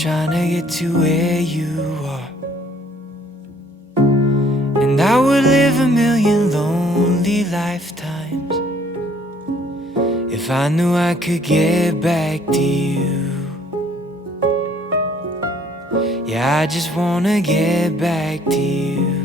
trying to get to where you are. And I would live a million lonely lifetimes if I knew I could get back to you. Yeah, I just wanna get back to you.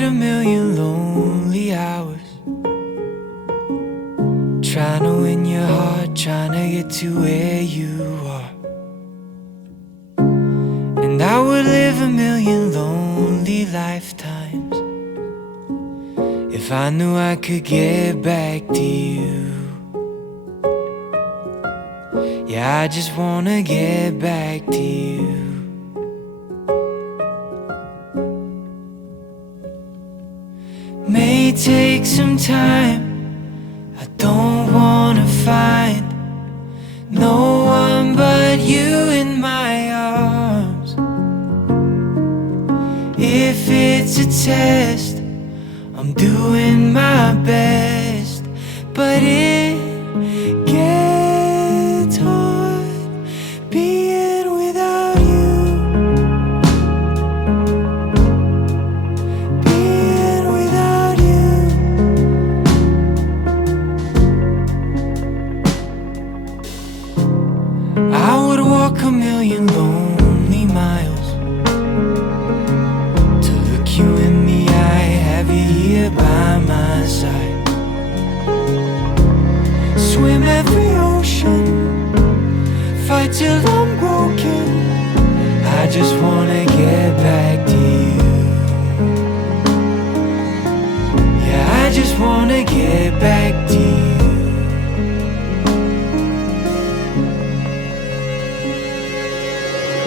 A million lonely hours trying to win your heart, trying to get to where you are. And I would live a million lonely lifetimes if I knew I could get back to you. Yeah, I just wanna get back to you. May take some time. I don't wanna find no one but you in my arms. If it's a test, I'm doing my best, but it gets hard being without you. A million lonely miles to look you in the eye, have you here by my side. Swim every ocean, fight till I'm broken. I just wanna get back to you. Yeah, I just wanna get back to you.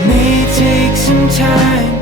May take some time.